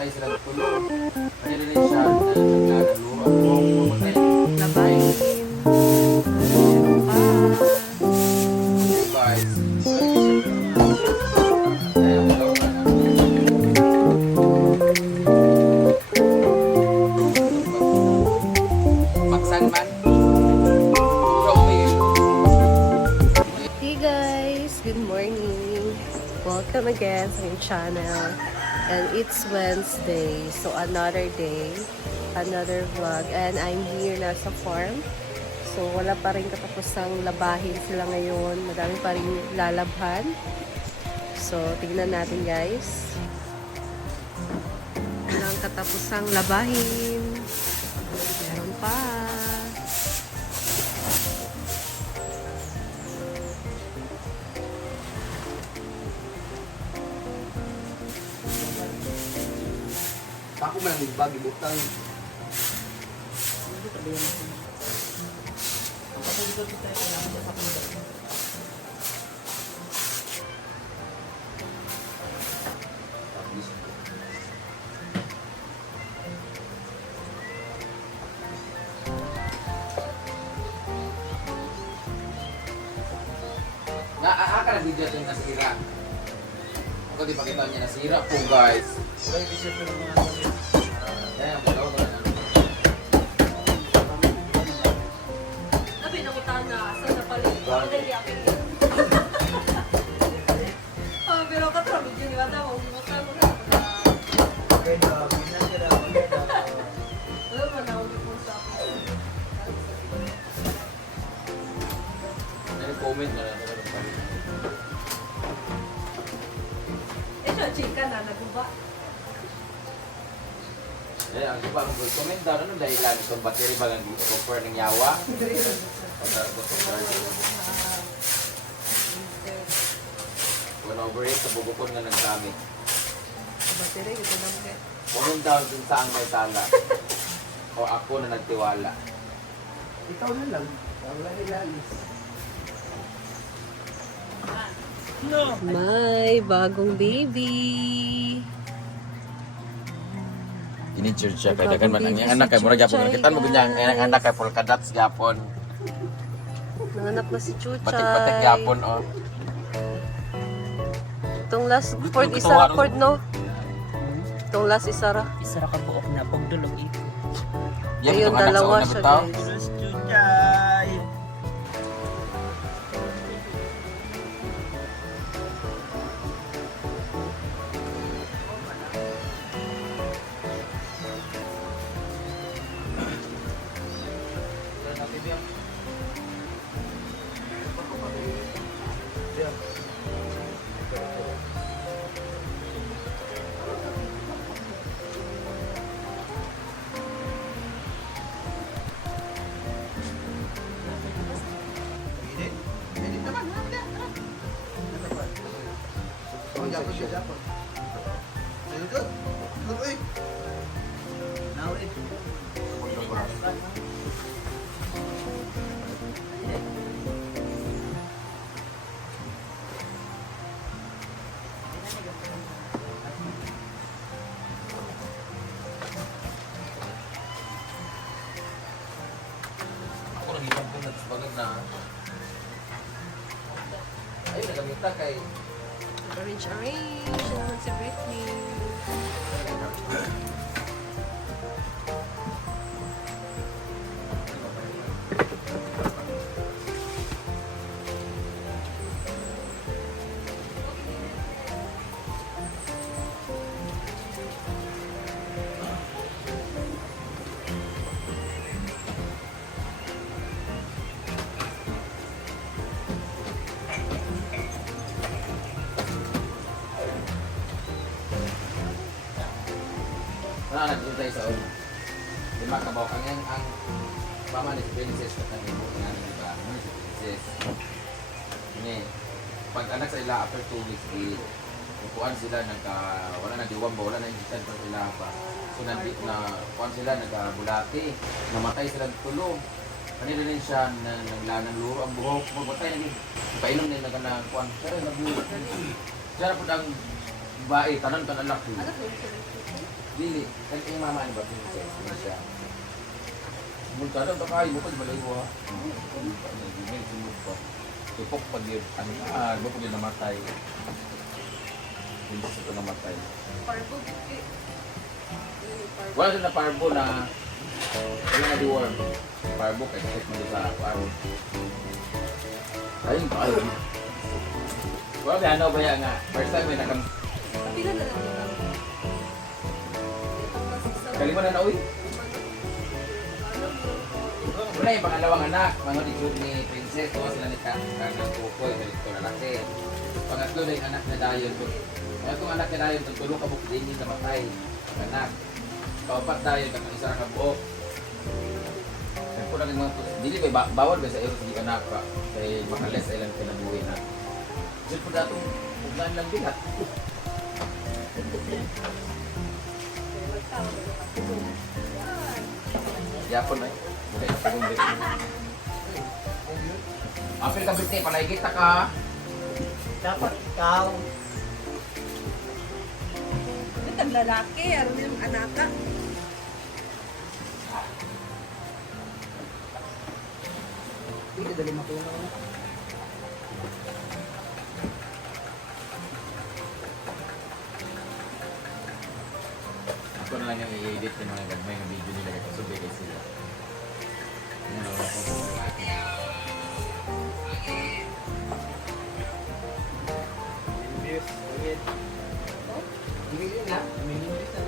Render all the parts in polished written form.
namatay silang tulog. Kanila rin siya na naglalaro ang buhok mamatay. Labahin. Guys. Ayaw ko daw na. Paksan man. Hey guys, good morning. Welcome again sa my channel. And it's Wednesday, so another day, another vlog. And I'm here na sa farm. So wala pa rin katapusang labahin sila ngayon. Madami pa rin lalabhan. So tingnan natin guys. Walang katapusang labahin. Meron pa. Ako man ang bag ibutang. Aka na video ito nasira. Ako di pakita niya nasira po guys. Ayan, pagkaw ko na. Sabi na ko tana, saan na pala? Madali ako yun. Pero katrabid yun, iba daw, umutan mo na. Wala man na ulit mo sa akin. Nag-comment na lang. Siya, chika na, naguba. Eh, ang iba ang good comment daw, ano dahil lang itong battery ba ang offer ng yawa? Kung overheat, sa bugukon nga nagdamit. Battery, ito lang ka. Punong daw dun sa ang may sala. O ako na nagtiwala. Ikaw na lang. Wala ilalis. May bagong baby. Ini-church siya, kaya Bagong dagan man ang baby iyang anak, si kaya murag yapon. Chuchay, Kita mo ganyan, ang anak kay polka dots yapon. Nanganak na si Chuchay. Batik-batik yapon, oh. Itong last Ford, isa ra Ford, no? Itong last isa ra. Isa ra ka buok na pagdulog ito. Yan, Ayun, itong anak sa dalawa una siya, bitaw. guys. Yes, Chuchay! Now it. Ako nag-ibang ko nagsibagag na. Ay, nagamita kay... Orange. Siya naman si Britney. Wala nagsintay sa una. Lima ka ba? Ang mama ni si Princess at ang ibo nga ni ba? Ano si Princess? Ini, pag anak sa ila after 2 weeks, kukuan sila wala na diwang ba, wala na injitan pa sila pa. So kuan sila nagabulati, namatay silang tulog. Kanila rin siya na naglanang luro ang buhok, magbatay na yun. Painom nila na kuan, pero nagbuhok. Siya na po ang bae, tanan ka na laki. Dili, kan yung mama ni ba princess ni siya. Munta daw kayo mo pag balay mo ha. May sumod pa. Tupok pag yun. Ano na, ba pag yun namatay. Princess ito namatay. Parbo. Wala doon na parbo na wala na deworm. Parbo kay check mo doon sa parbo. Ayun ba? Ayun. Wala ano ba yan nga? First time may nakam... Pila na lang. Kalima na na uy. Wala yung pangalawang anak, mga dito ni Princess, o sila ni Kanang Kukoy, dito lalaki. Pangatlo na yung anak na Dayon. Kaya itong anak na Dayon, itong tulong kabuk din yung namatay. Ang anak. Kaupat Dayon, kakang isa ka buok. Kaya po lang yung mga tulong. Dili ba, bawal ba sa eros di anak pa? Kaya makalas ay lang kinabuhi na. Dito po datong ugnan lang bilat. Yapon ay. Apil ka biti, palaigit ka. Dapat ikaw. Ito ang lalaki, aron yung anak ka. Hindi dali matulong na. Ako na lang yung i-edit yung mga gagmay ng video nila kasi subigay sila. Yan ang ako. Hindi na. Minibis na.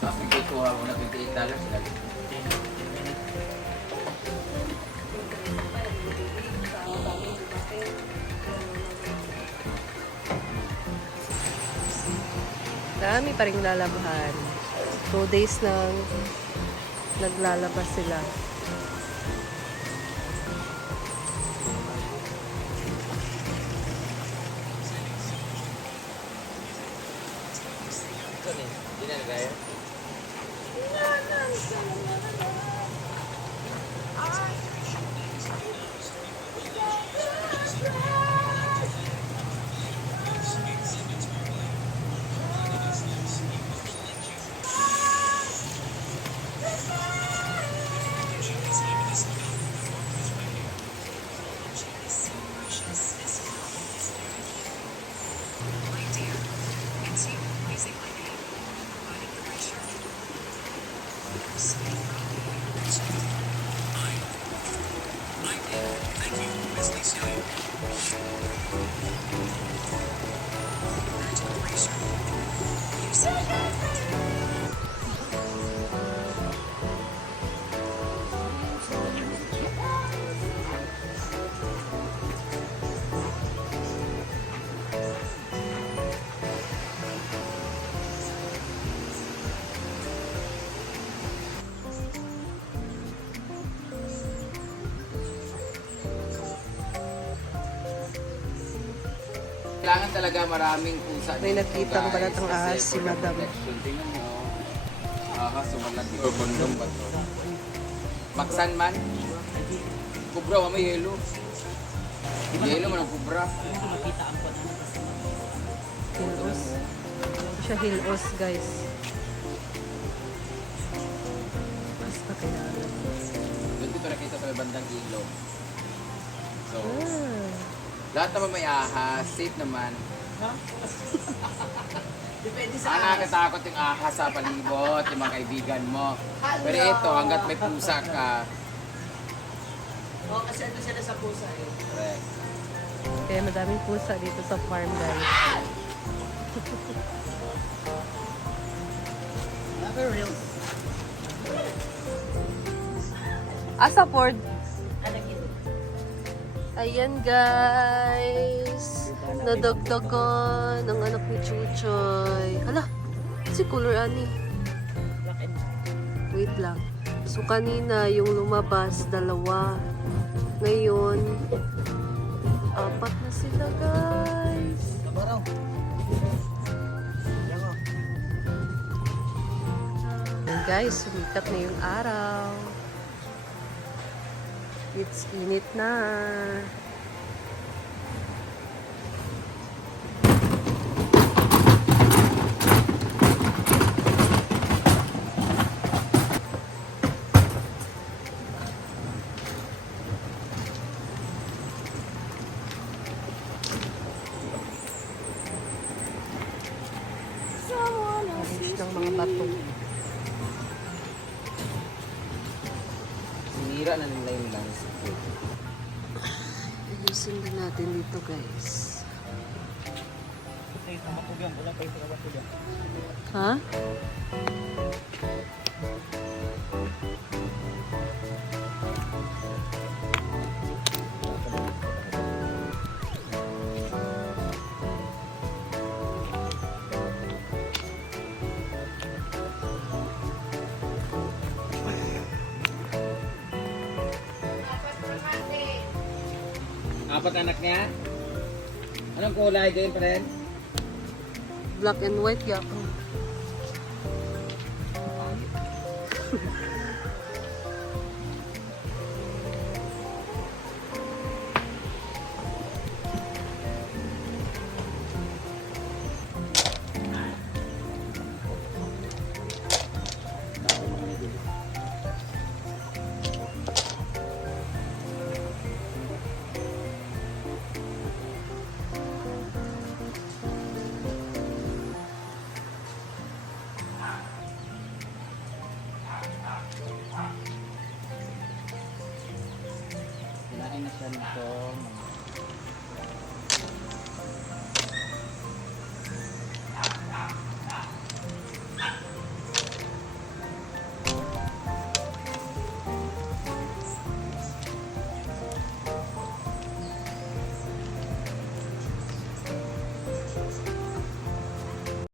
Tapos bigay ko ako na $28 sila. Dami pa rin lalabahan. 2 days nang naglalabas sila. Hindi na nagaya? Kailangan talaga maraming pusa. May dito, nakitang guys, balatang kasi ahas si for Madam. protection. Tingnan mo. Ahas, sumalat dito. Kondom ba to? Maksan man? Kubra, may yelo. Yelo man ang kubra. Makita ang po na. Hilos. Siya hilos, guys. Basta kailangan. Doon dito nakita sa may bandang ilog. So, Ah. lahat naman may ahas. Safe naman. Depende sa Ang nakakatakot yung ahas sa palibot, yung mga kaibigan mo. Pero ito, hanggat may pusa ka. Oo, kasi ito sila sa pusa eh. Correct. Kaya madaming pusa dito sa farm, guys. Never real. Asa Ford? Anak ito. Ayan, guys. Nadagdagan ang anak ni Chuchoy. Hala, si color ani. Black and Wait lang. So, kanina yung lumabas, 2. Ngayon, 4 na sila, guys. Kabaraw. Yan o. And guys, sumikat na yung araw. It's init na. ng mga bato. Sinira na nila yung landscape. Ayusin din natin dito, guys. Ha? Apat anak niya? Anong kulay din pa rin? Black and white, yakang. Kinain na siya nito.